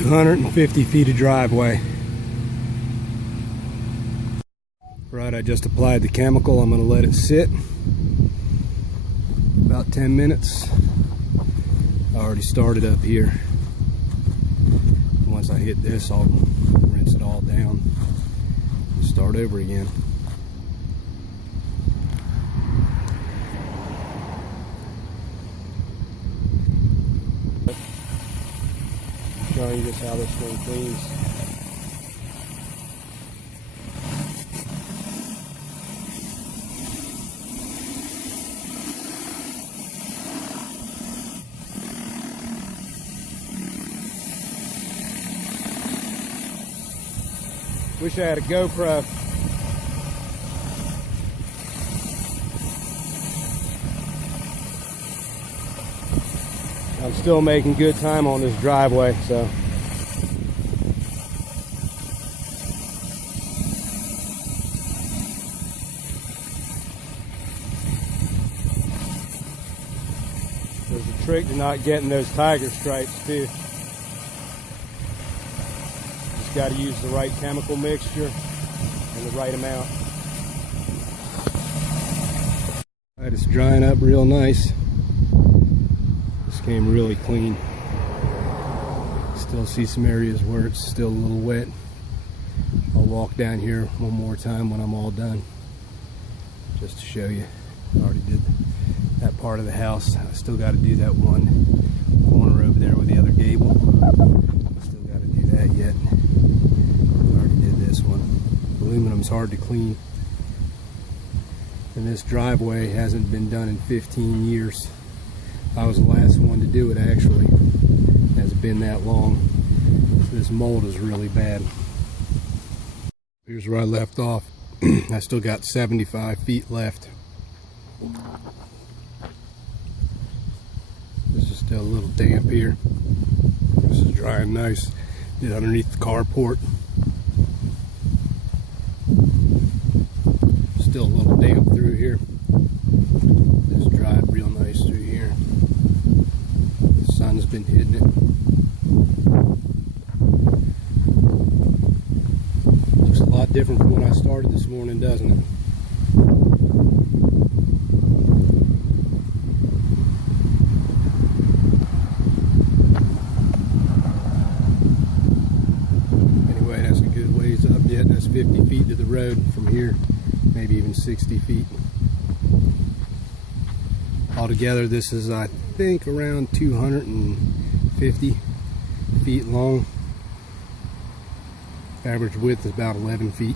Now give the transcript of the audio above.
250 feet of driveway. Right, I just applied the chemical. I'm going to let it sit about 10 minutes. I already started up here. Once I hit this, I'll rinse it all down and start over again. Showing you just how this thing cleans. Wish I had a GoPro. I'm still making good time on this driveway, so. There's a trick to not getting those tiger stripes too. Just got to use the right chemical mixture and the right amount. All right, it's drying up real nice. Came really clean. Still see some areas where it's still a little wet. I'll walk down here one more time when I'm all done, just to show you. I already did that part of the house. I still got to do that one corner over there with the other gable. Still got to do that yet. I already did this one. Aluminum's hard to clean, and this driveway hasn't been done in 15 years. I was the last one to do it, actually. It hasn't been that long. This mold is really bad. Here's where I left off. I still got 75 feet left. This is still a little damp here. This is drying nice. Did underneath the carport. Still a little damp through here. This dried real nice through here. The sun's been hitting it. Looks a lot different from when I started this morning, doesn't it? Anyway, that's a good ways up yet. That's 50 feet to the road from here, maybe even 60 feet. Altogether, this is, I think, around 250 feet long. Average width is about 11 feet.